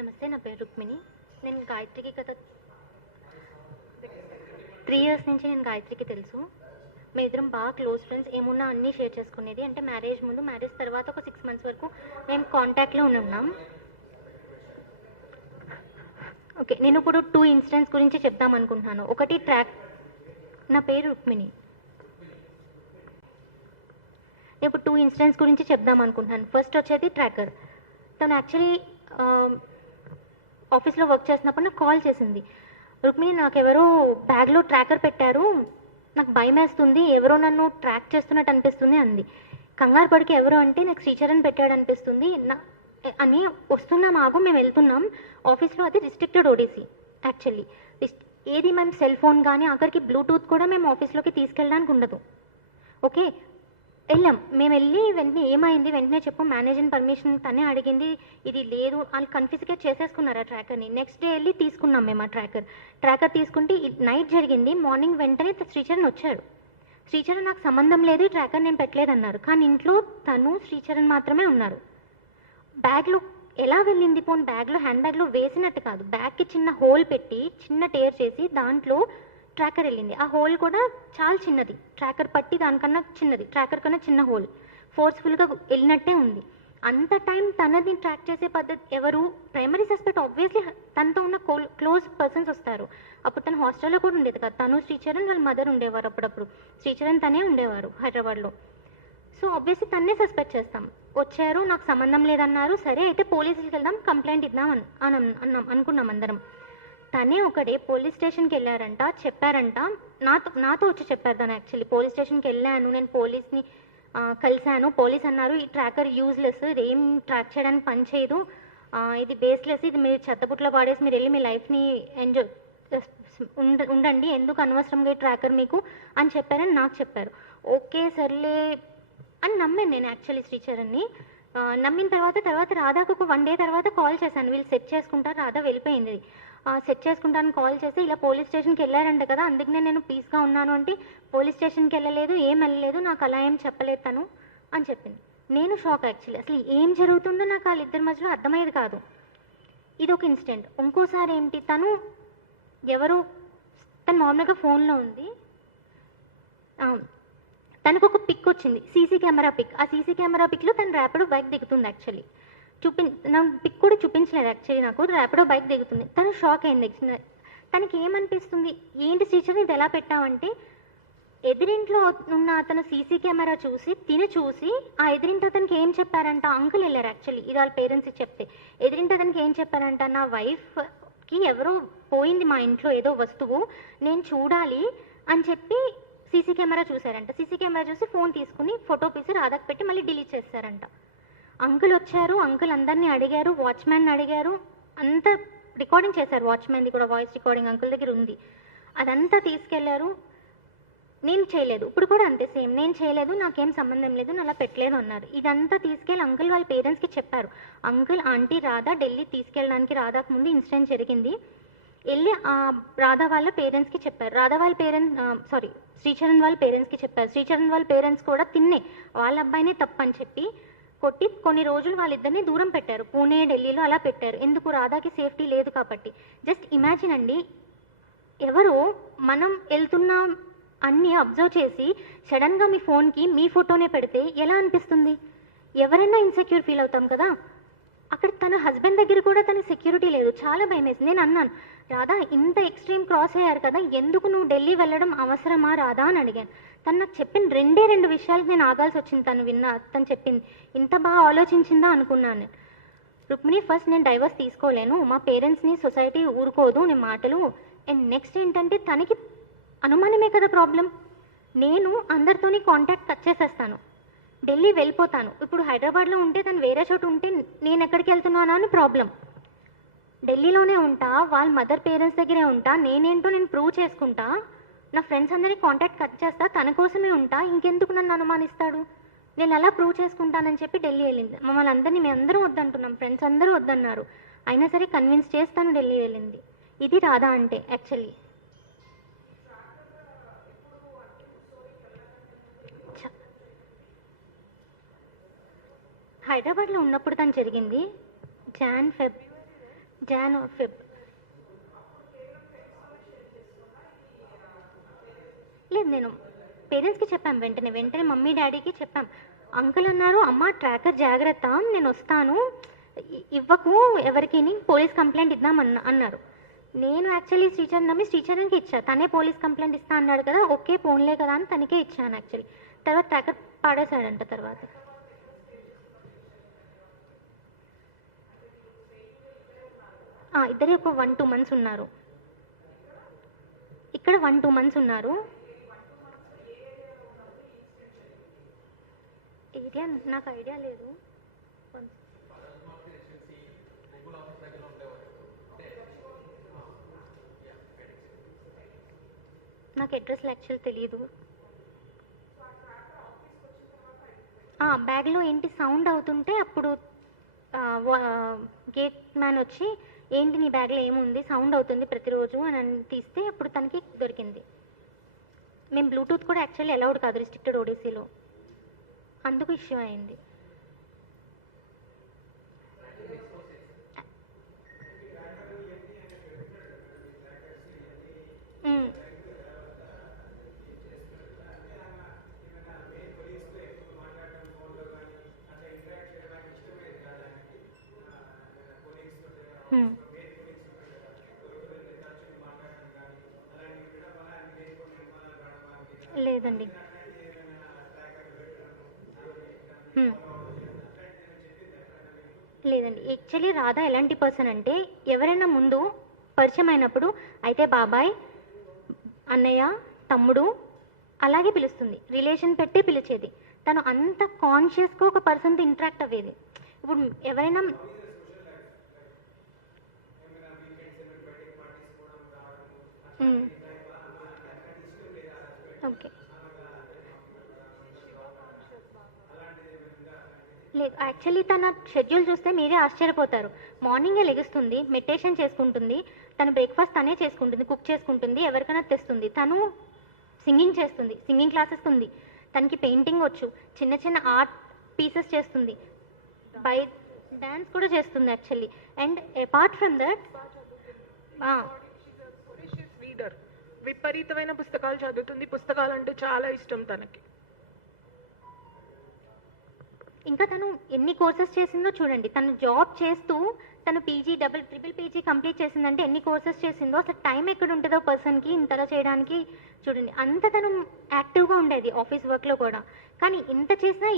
నమస్తే, నా పేరు రుక్మిణి. నేను గాయత్రికి గత 3 ఇయర్స్ నుంచి నేను గాయత్రికి తెలుసు. మేమిద్దరం బాగా క్లోజ్ ఫ్రెండ్స్. ఏమున్నా అన్నీ షేర్ చేసుకునేది. అంటే మ్యారేజ్ ముందు, మ్యారేజ్ తర్వాత ఒక 6 మంత్స్ వరకు మేము కాంటాక్ట్లో ఉన్నాం. ఓకే, నేను ఇప్పుడు 2 ఇన్సిడెంట్స్ గురించి చెప్దాం అనుకుంటున్నాను. ఒకటి నా పేరు రుక్మిణి. నేను ఇప్పుడు 2 ఇన్సిడెంట్స్ గురించి చెప్దాం అనుకుంటున్నాను. ఫస్ట్ వచ్చేది ట్రాకర్. తను యాక్చువల్లీ ఆఫీస్లో వర్క్ చేస్తున్నప్పుడు నాకు కాల్ చేసింది. రుక్మిణి, నాకెవరో బ్యాగ్లో ట్రాకర్ పెట్టారు, నాకు భయం వేస్తుంది, ఎవరో నన్ను ట్రాక్ చేస్తున్నట్టు అనిపిస్తుంది అంది. కంగారు పడికి ఎవరో అంటే నాకు శ్రీచరణ్ పెట్టాడు అనిపిస్తుంది అని వస్తున్నాం, ఆగు మేము వెళ్తున్నాం. ఆఫీస్లో అది రిస్ట్రిక్టెడ్ ఓడీసీ యాక్చువల్లీ. ఏది మేము సెల్ ఫోన్ కానీ ఆఖరికి బ్లూటూత్ కూడా మేము ఆఫీస్లోకి తీసుకెళ్ళడానికి ఉండదు. ఓకే, వెళ్ళాం. మేము వెళ్ళి వెంటనే ఏమైంది వెంటనే చెప్పు, మేనేజర్ పర్మిషన్ తనే అడిగింది. ఇది లేదు వాళ్ళు కన్ఫిస్కేట్ చేసేసుకున్నారు ఆ ట్రాకర్ని. నెక్స్ట్ డే వెళ్ళి తీసుకున్నాం మేము ఆ ట్రాకర్ తీసుకుంటే నైట్ జరిగింది. మార్నింగ్ వెంటనే శ్రీచరణ్ వచ్చాడు. శ్రీచరణ్ నాకు సంబంధం లేదు, ఈ ట్రాకర్ నేను పెట్టలేదన్నారు. కానీ ఇంట్లో తను శ్రీచరణ్ మాత్రమే ఉన్నారు. బ్యాగ్లో ఎలా వెళ్ళింది ఫోన్? బ్యాగ్లో హ్యాండ్ బ్యాగ్లో వేసినట్టు కాదు, బ్యాగ్కి చిన్న హోల్ పెట్టి చిన్న టేర్ చేసి దాంట్లో ట్రాకర్ వెళ్ళింది. ఆ హోల్ కూడా చాలా చిన్నది, ట్రాకర్ పట్టి దానికన్నా చిన్నది, ట్రాకర్ కన్నా చిన్న హోల్. ఫోర్స్ఫుల్గా వెళ్ళినట్టే ఉంది. అంత టైం తనని ట్రాక్ చేసే పద్ధతి ఎవరు? ప్రైమరీ సస్పెక్ట్ ఆబ్వియస్లీ తనతో ఉన్న క్లోజ్ పర్సన్స్ వస్తారు. అప్పుడు తను హాస్టల్లో కూడా ఉండేది కదా. తను శ్రీచరణ్ వాళ్ళ మదర్ ఉండేవారు. అప్పుడప్పుడు శ్రీచరణ్ తనే ఉండేవారు హైదరాబాద్లో. సో ఆబ్వియస్లీ తన్నే సస్పెక్ట్ చేస్తాం. వచ్చారు, నాకు సంబంధం లేదన్నారు. సరే అయితే పోలీసులకి వెళ్దాం, కంప్లైంట్ ఇద్దాం అనుకున్నాం అందరం. తనే ఒకడే పోలీస్ స్టేషన్కి వెళ్ళారంట, చెప్పారంట. నాతో వచ్చి చెప్పారు తను. యాక్చువల్లీ పోలీస్ స్టేషన్కి వెళ్ళాను, నేను పోలీస్ని కలిశాను. పోలీస్ అన్నారు ఈ ట్రాకర్ యూజ్లెస్, ఇది ఏం ట్రాక్ చేయడానికి పని చేయదు, ఇది బేస్లెస్, ఇది మీరు చెత్తబుట్లో పాడేసి మీరు వెళ్ళి మీ లైఫ్ని ఎంజాయ్ ఉండండి, ఎందుకు అనవసరంగా ఈ ట్రాకర్ మీకు అని చెప్పారని నాకు చెప్పారు. ఓకే సర్లే అని నమ్మాను నేను యాక్చువల్లీ శ్రీచరణ్ని. నమ్మిన తర్వాత రాధాకు ఒక 1 డే తర్వాత కాల్ చేశాను. వీళ్ళు సెట్ చేసుకుంటారు, రాధా వెళ్ళిపోయింది. సెట్ చేసుకుంటాను కాల్ చేసి ఇలా పోలీస్ స్టేషన్కి వెళ్ళారంట కదా, అందుకనే నేను పీస్గా ఉన్నాను అంటే, పోలీస్ స్టేషన్కి వెళ్ళలేదు, ఏం వెళ్ళలేదు, నాకు అలా ఏం చెప్పలేదు తను అని చెప్పింది. నేను షాక్ యాక్చువల్లీ. అసలు ఏం జరుగుతుందో నాకు వాళ్ళిద్దరి మధ్యలో అర్థమయ్యేది కాదు. ఇది ఒక ఇన్సిడెంట్. ఇంకోసారి ఏంటి, తను మామూలుగా ఫోన్లో ఉంది, తనకు ఒక పిక్ వచ్చింది, సీసీ కెమెరా పిక్. ఆ సీసీ కెమెరా పిక్లో తను ర్యాపిడో బైక్ దిగుతుంది యాక్చువల్లీ. నా పిక్ కూడా చూపించలేదు యాక్చువల్లీ నాకు. ర్యాపిడో బైక్ దిగుతుంది. తను షాక్ అయింది. తనకి ఏమనిపిస్తుంది, ఏంటి శ్రీచరణ్ ఇది ఎలా పెట్టామంటే, ఎదిరింట్లో ఉన్న అతను సీసీ కెమెరా చూసి ఆ ఎదిరింటి అతనికి ఏం చెప్పారంట, అంకుల్ వెళ్ళారు యాక్చువల్లీ, ఇది వాళ్ళ పేరెంట్స్కి చెప్తే. ఎదిరింటి అతనికి ఏం చెప్పారంట, నా వైఫ్కి ఎవరో పోయింది మా ఇంట్లో ఏదో వస్తువు, నేను చూడాలి అని చెప్పి సీసీ కెమెరా చూశారంట. సీసీ కెమెరా చూసి ఫోన్ తీసుకుని ఫోటో తీసి రాధాకి పెట్టి మళ్ళీ డిలీట్ చేశారంట. అంకుల్ వచ్చారు, అంకుల్ అందరినీ అడిగారు, వాచ్మ్యాన్ని అడిగారు, అంతా రికార్డింగ్ చేశారు. వాచ్మ్యాన్ది కూడా వాయిస్ రికార్డింగ్ అంకుల్ దగ్గర ఉంది. అదంతా తీసుకెళ్లారు. నేను చేయలేదు, ఇప్పుడు కూడా అంతే సేమ్, నేను చేయలేదు, నాకేం సంబంధం లేదు, నేను అలా పెట్టలేదు అన్నారు. ఇదంతా తీసుకెళ్ళి అంకుల్ వాళ్ళ పేరెంట్స్కి చెప్పారు. అంకుల్ ఆంటీ రాధా ఢిల్లీ తీసుకెళ్ళడానికి రాధాకు ముందు ఇన్సిడెంట్ జరిగింది, వెళ్ళి రాధా వాళ్ళ పేరెంట్స్కి చెప్పారు. రాధా వాళ్ళ శ్రీచరణ్ వాళ్ళ పేరెంట్స్కి చెప్పారు. శ్రీచరణ్ వాళ్ళ పేరెంట్స్ కూడా వాళ్ళ అబ్బాయినే తప్పని చెప్పి కొట్టి కొన్ని రోజులు వాళ్ళిద్దరిని దూరం పెట్టారు. పూణే ఢిల్లీలో అలా పెట్టారు. ఎందుకు? రాధాకి సేఫ్టీ లేదు కాబట్టి. జస్ట్ ఇమాజిన్ అండి, ఎవరో మనం వెళ్తున్న అన్నీ అబ్జర్వ్ చేసి సడన్గా మీ ఫోన్కి మీ ఫోటోనే పెడితే ఎలా అనిపిస్తుంది? ఎవరైనా ఇన్సెక్యూర్ ఫీల్ అవుతాం కదా. అక్కడ తన హస్బెండ్ దగ్గర కూడా తనకి సెక్యూరిటీ లేదు, చాలా భయం వేసింది. నేను అన్నాను, రాధా ఇంత ఎక్స్ట్రీమ్ క్రాస్ అయ్యారు కదా, ఎందుకు నువ్వు ఢిల్లీ వెళ్ళడం అవసరమా రాధా అని అడిగాను. తను నాకు చెప్పిన 2 విషయాలకు నేను ఆగాల్సి వచ్చింది. తను చెప్పింది ఇంత బాగా ఆలోచించిందా అనుకున్నాను. రుక్మిణి, ఫస్ట్ నేను డైవర్స్ తీసుకోలేను, మా పేరెంట్స్ని సొసైటీ ఊరుకోదు నీ మాటలు. అండ్ నెక్స్ట్ ఏంటంటే తనకి అనుమానమే కదా ప్రాబ్లం. నేను అందరితోని కాంటాక్ట్ కట్ చేసేస్తాను, ఢిల్లీ వెళ్ళిపోతాను. ఇప్పుడు హైదరాబాద్లో ఉంటే తను వేరే చోటు ఉంటే నేను ఎక్కడికి వెళ్తున్నాను అని ప్రాబ్లం. ఢిల్లీలోనే ఉంటా, వాళ్ళ మదర్ పేరెంట్స్ దగ్గరే ఉంటా, నేనేంటో నేను ప్రూవ్ చేసుకుంటా, నా ఫ్రెండ్స్ అందరినీ కాంటాక్ట్ కట్ చేస్తా, తన కోసమే ఉంటా, ఇంకెందుకు నన్ను అనుమానిస్తాడు, నేను అలా ప్రూవ్ చేసుకుంటానని చెప్పి ఢిల్లీ వెళ్ళింది. మమ్మల్ని అందరినీ మేము అందరూ వద్దంటున్నాం, ఫ్రెండ్స్ అందరూ వద్దన్నారు, అయినా సరే కన్విన్స్ చేస్తాను ఢిల్లీ వెళ్ళింది. ఇది రాధా అంటే యాక్చువల్లీ. హైదరాబాద్లో ఉన్నప్పుడు తను జరిగింది. Jan Feb. లేదు, నేను పేరెంట్స్కి చెప్పాం, వెంటనే వెంటనే మమ్మీ డాడీకి చెప్పాం. అంకుల్ అన్నారు, అమ్మ ట్రాకర్ జాగ్రత్త, నేను వస్తాను, ఇవ్వకు ఎవరికి, పోలీస్ కంప్లైంట్ అన్నారు. నేను యాక్చువల్లీ శ్రీచరణ్ నమ్మి శ్రీచరణ్కి ఇచ్చా, తనే పోలీస్ కంప్లైంట్ ఇస్తా అన్నాడు కదా, ఓకే పోన్లే కదా అని తనకే ఇచ్చాను యాక్చువల్లీ. తర్వాత ట్రాకర్ పాడేశాడంట తర్వాత. ఇద్దరే ఒక 1-2 months ఉన్నారు ఇక్కడ, 1-2 months ఉన్నారు. ఏరియా నాకు ఐడియా లేదు. నాకు అడ్రస్ యాక్చువల్ తెలియదు. బ్యాగ్లో ఏంటి సౌండ్ అవుతుంటే అప్పుడు గేట్ మ్యాన్ వచ్చి, ఏంటి నీ బ్యాగ్లో ఏముంది, సౌండ్ అవుతుంది ప్రతిరోజు అని తీస్తే అప్పుడు తనకి దొరికింది. మేము బ్లూటూత్ కూడా యాక్చువల్లీ అలౌడ్ కాదు రిస్ట్రిక్టెడ్ ఓడీసీలో, అందుకు ఇష్యూ అయింది. లేదండి. లేదండి, యాక్చువల్లీ రాధా ఎలాంటి పర్సన్ అంటే, ఎవరైనా ముందు పరిచయం అయినప్పుడు అయితే బాబాయ్, అన్నయ్య, తమ్ముడు అలాగే పిలుస్తుంది, రిలేషన్ పెట్టి పిలిచేది. తను అంత కాన్షియస్గా ఒక పర్సన్తో ఇంటరాక్ట్ అయ్యేది. ఇప్పుడు ఎవరైనా ఓకే లేదు, యాక్చువల్లీ తన షెడ్యూల్ చూస్తే మీరే ఆశ్చర్యపోతారు. మార్నింగే లెగుస్తుంది, మెడిటేషన్ చేసుకుంటుంది, తన బ్రేక్ఫాస్ట్ తనే చేసుకుంటుంది, కుక్ చేసుకుంటుంది, ఎవరికైనా తెస్తుంది. తను సింగింగ్ చేస్తుంది, సింగింగ్ క్లాసెస్ ఉంది, తనకి పెయింటింగ్ వచ్చు, చిన్న చిన్న ఆర్ట్ పీసెస్ చేస్తుంది, బై డ్యాన్స్ కూడా చేస్తుంది actually. And apart from that reader, విపరీతమైన పుస్తకాలు చదువుతుంది, పుస్తకాలు అంటే చాలా ఇష్టం తనకి. ఇంకా తను ఎన్ని కోర్సెస్ చేసిందో చూడండి. తను జాబ్ చేస్తూ తను పీజీ ట్రిపుల్ పీజీ కంప్లీట్ చేసిందంటే ఎన్ని కోర్సెస్ చేసిందో, అసలు టైం ఎక్కడ ఉంటుందో పర్సన్కి ఇంతలా చేయడానికి. చూడండి, అంత తను యాక్టివ్గా ఉండేది ఆఫీస్ వర్క్లో కూడా. కానీ ఇంత చేసినా